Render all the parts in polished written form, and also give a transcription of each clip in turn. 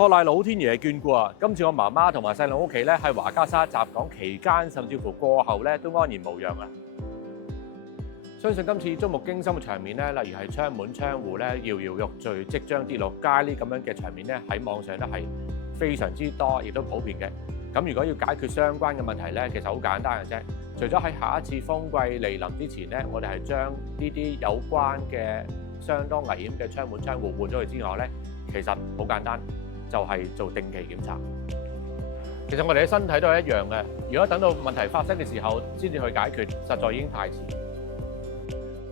托賴老天爺嘅眷顧啊！今次我媽媽同埋細路屋企咧喺華家沙襲港期間，甚至乎過後咧都安然無恙啊！相信今次觸目驚心嘅場面咧，例如係窗門窗戶咧搖搖欲墜，即將跌落街呢咁樣嘅場面咧，喺網上咧係非常之多，亦都普遍嘅。咁如果要解決相關嘅問題咧，其實好簡單嘅啫。除咗喺下一次風季嚟臨之前咧，我哋係將呢啲有關嘅相當危險嘅窗門窗戶換咗佢之外咧，其實好簡單，就係做定期檢查。其實我哋嘅身體都係一樣嘅，如果等到問題發生嘅時候先至去解決，實在已經太遲。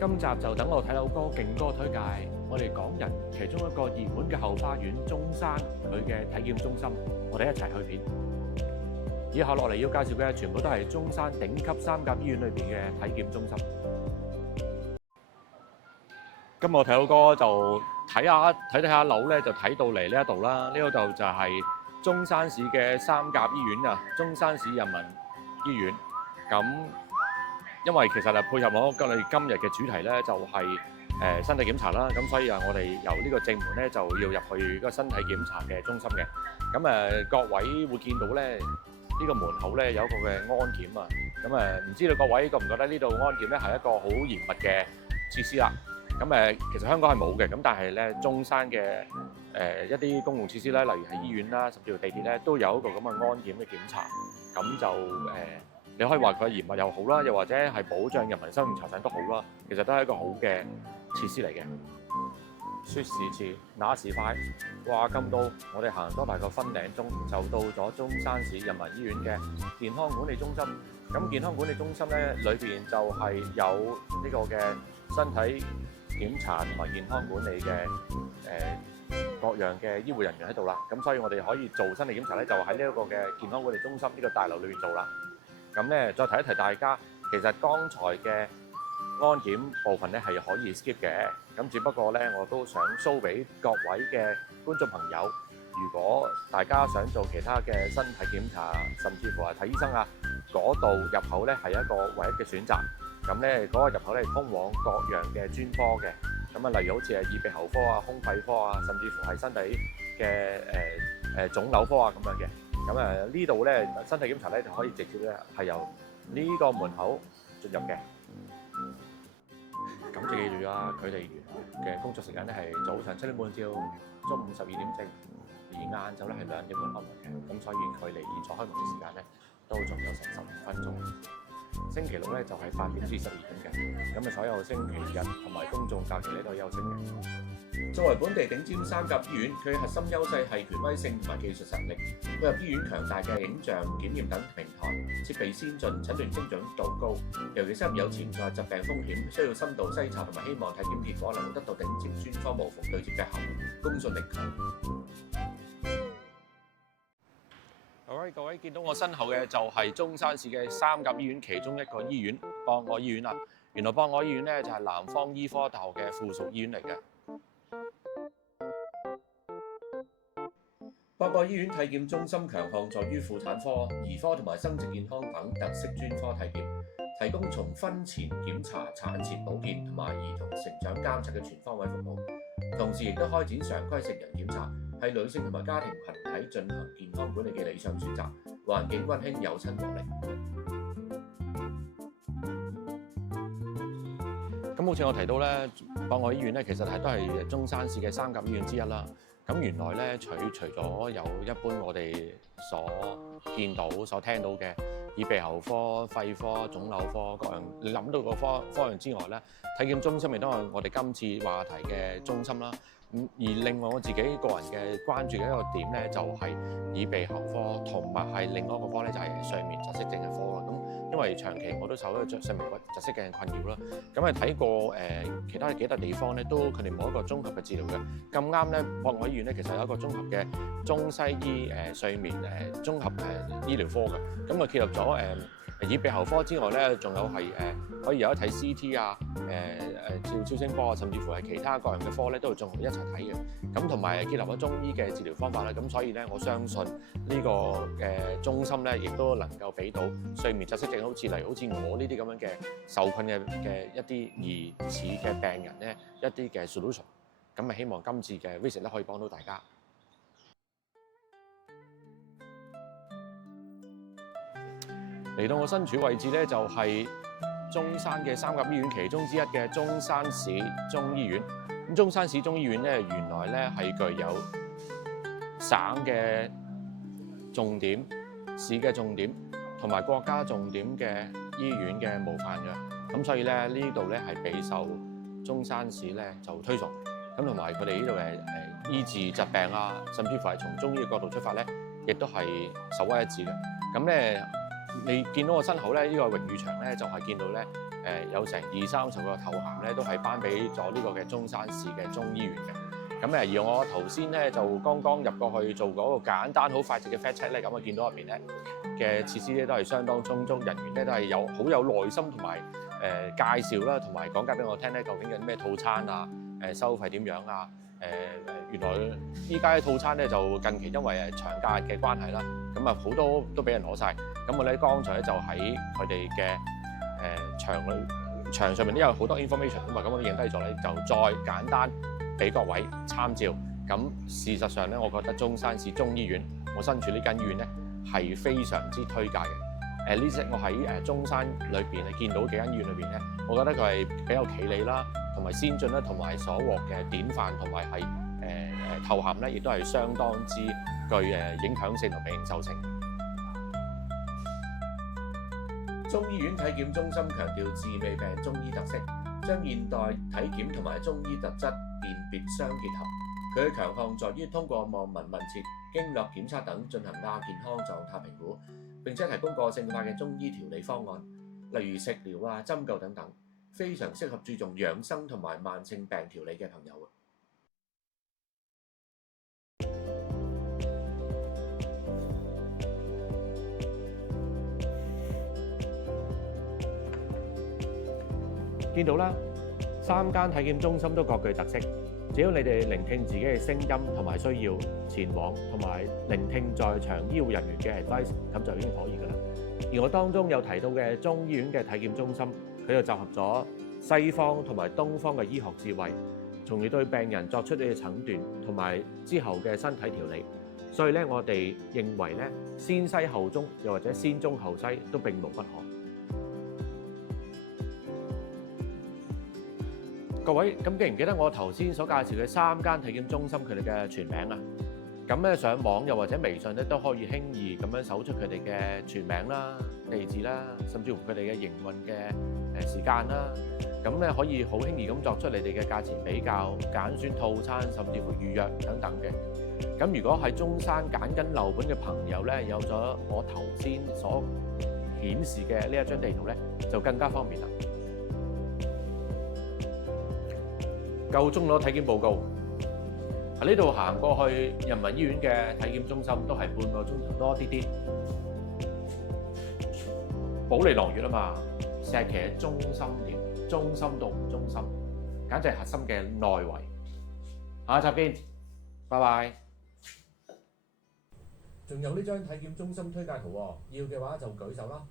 今集就等我睇樓哥勁歌推介，我哋港人其中一個熱門嘅後花園中山佢嘅體檢中心，我哋一齊去片。以下落嚟要介紹嘅全部都係中山頂級3甲醫院裏邊嘅體檢中心。今日我睇樓哥就睇下樓咧，就睇到嚟呢一度啦。呢一度就係中山市嘅3甲醫院啊，中山市人民醫院。咁因為其實係配合我今日嘅主題咧，就係身體檢查啦。咁所以我哋由呢個正門咧就要入去個身體檢查嘅中心嘅。咁各位會見到咧，呢個門口咧有一個嘅安檢啊。咁唔知道各位覺唔覺得呢度安檢咧係一個好嚴密嘅設施啦？咁其實香港係冇嘅，咁但係咧中山嘅一啲公共設施咧，例如係醫院啦，甚至乎地鐵咧，都有一個咁嘅安檢嘅檢查。咁就你可以話佢嚴密又好啦，又或者係保障人民生命財產都好啦，其實都係一個好嘅設施嚟嘅。說時遲，那時快，話咁多，我哋行多大概分零鐘就到咗中山市人民醫院嘅健康管理中心。咁健康管理中心咧裏邊就係有呢個嘅身體檢查同埋健康管理嘅各樣嘅醫護人員喺度啦。咁所以我哋可以做身體檢查咧，就喺呢一個嘅健康管理中心呢個大樓裏邊做啦。咁咧再提一提大家，其實剛才嘅安檢部分咧係可以 skip 嘅。咁只不過咧，我都想 show 俾各位嘅觀眾朋友，如果大家想做其他嘅身體檢查，甚至乎係睇醫生啊，嗰度入口咧係一個唯一嘅選擇。咁咧嗰個入口咧通往各樣嘅專科嘅。咁例如好似係耳鼻喉科啊、胸肺科啊，甚至乎係身體嘅腫瘤科啊咁樣嘅。咁呢度咧身體檢查咧就可以直接咧係由呢個門口進入嘅。咁就記住啦，佢哋嘅工作時間咧係早上7點半至到中午12點正，而晏晝咧係2點半開門嘅。咁所以距離現在開門嘅時間咧都仲有成15分鐘。星期六咧就係8點至12點嘅。咁所有星期日同埋公眾假期咧都休息嘅。作為本地頂尖3甲醫院，佢嘅核心優勢係權威性同埋技術實力，配合醫院強大嘅影像檢驗等平台，設備先進，診斷精準度高。尤其適合有潛在疾病風險、需要深度篩查同埋希望體檢結果能得到頂尖專科無縫對接嘅客戶，公信力強。各位見到我身後嘅就係中山市嘅3甲醫院其中一個醫院博愛醫院啦。原來博愛醫院咧就係南方醫科大學嘅附屬醫院嚟嘅。博愛醫院體檢中心強項在於婦產科、兒科同埋生殖健康等特色專科體檢，提供從婚前檢查、產前保健同埋兒童成長監察嘅全方位服務。同時亦都開展常規成人檢查，係女性同埋家庭群體進行健康管理嘅理想選擇，環境溫馨有親和力。咁好似我提到咧，博愛醫院咧其實都係中山市嘅3甲醫院之一啦。咁原來咧，除咗有一般我哋所見到、所聽到嘅耳鼻喉科、肺科、腫瘤科各樣，你諗到個科樣之外咧，體檢中心亦都係我哋今次話題嘅中心啦。而另外我自己個人嘅關注嘅一個點咧，就係耳鼻喉科同埋係另外一個科咧，就係睡眠窒息症嘅科啦。因為長期我都受咗睡眠窒息症嘅困擾啦，咁睇過其他幾笪地方咧，都佢哋冇一個綜合嘅治療嘅。咁啱咧，博愛醫院咧其實有一個綜合嘅中西醫睡眠綜合醫療科嘅。咁結合咗耳鼻喉科之外咧，仲有係可以有得睇 CT 啊，照超聲波啊，甚至乎係其他各樣嘅科咧，都會綜合一齊睇嘅。咁同埋結合咗中醫嘅治療方法咧，咁所以咧，我相信呢個中心咧，亦都能夠俾到睡眠窒息症好似我呢啲咁樣嘅受困嘅一啲疑似嘅病人咧，一啲嘅 solution。咁希望今次嘅 visit 咧可以幫到大家。嚟到我身處位置咧，就係中山嘅三甲醫院其中之一嘅中山市中醫院。咁中山市中醫院咧，原來咧係具有省嘅重點、市嘅重點同埋國家重點嘅醫院嘅模範嘅。咁所以咧，呢度咧係備受中山市咧就推崇。咁同埋佢哋呢度嘅醫治疾病啊，甚至乎係從中醫嘅角度出發咧，亦都係首屈一指嘅。咁咧，你見到我身後咧，呢個榮譽牆咧，就係見到咧，有成20-30個頭銜咧，都係頒俾咗呢個嘅中山市嘅中醫院嘅。咁而我頭先咧就剛剛入過去做嗰個簡單好快捷嘅 fact check 咧，咁我見到入邊咧嘅設施咧都係相當充足，人員咧都係好有耐心同埋介紹啦，同埋講解俾我聽咧，究竟有啲咩套餐啊，收費點樣啊？原來依家嘅套餐咧就近期因為長假嘅關係啦，咁啊好多都俾人攞晒。咁我咧剛才咧就喺佢哋嘅牆上面都有好多 information 啊嘛，咁我影低咗咧，就再簡單俾各位參照。咁事實上咧，我覺得中山市中醫院，我身處呢間醫院咧係非常之推介嘅。呢隻我喺中山裏邊見到幾間醫院裏邊咧，我覺得佢係比較企理啦，同埋先進啦，同埋所獲嘅典範同埋係頭銜咧，亦都係相當之具影響性同埋認受性。中醫院體檢中心強調治未病中醫特色，將現代體檢同埋中醫特質辨別相結合。佢嘅強項在於通過望聞問切、經絡檢測等進行亞健康狀態評估，並且提供個性化嘅中醫調理方案，例如食療啊、針灸等等，非常適合注重養生同埋慢性病調理嘅朋友。見到啦，3間體檢中心都各具特色，只要你哋聆聽自己嘅聲音同埋需要前往，同埋聆聽在場醫護人員嘅 advice， 咁就已經可以㗎啦。而我當中有提到嘅中醫院嘅體檢中心，佢就集合咗西方同埋東方嘅醫學智慧，從而對病人作出呢個診斷同埋之後嘅身體調理。所以咧，我哋認為咧，先西後中，又或者先中後西都並無不可。各位，咁記唔記得我頭先所介紹嘅3間體檢中心佢哋嘅全名啊？咁咧上網又或者微信咧都可以輕易咁樣搜出佢哋嘅全名啦、地址啦，甚至乎佢哋嘅營運嘅時間啦。咁咧可以好輕易咁作出你哋嘅價錢比較、揀選套餐，甚至乎預約等等嘅。咁如果喺中山揀緊樓盤嘅朋友咧，有咗我頭先所顯示嘅呢一張地圖咧，就更加方便啦。夠鐘攞體檢報告，喺呢度行過去人民醫院嘅體檢中心都係半個鐘頭多啲啲。保利龍悅啊嘛，石岐中心點，中心到唔中心，簡直係核心嘅內圍。下集見，拜拜。仲有呢張體檢中心推介圖喎，要嘅話就舉手啦。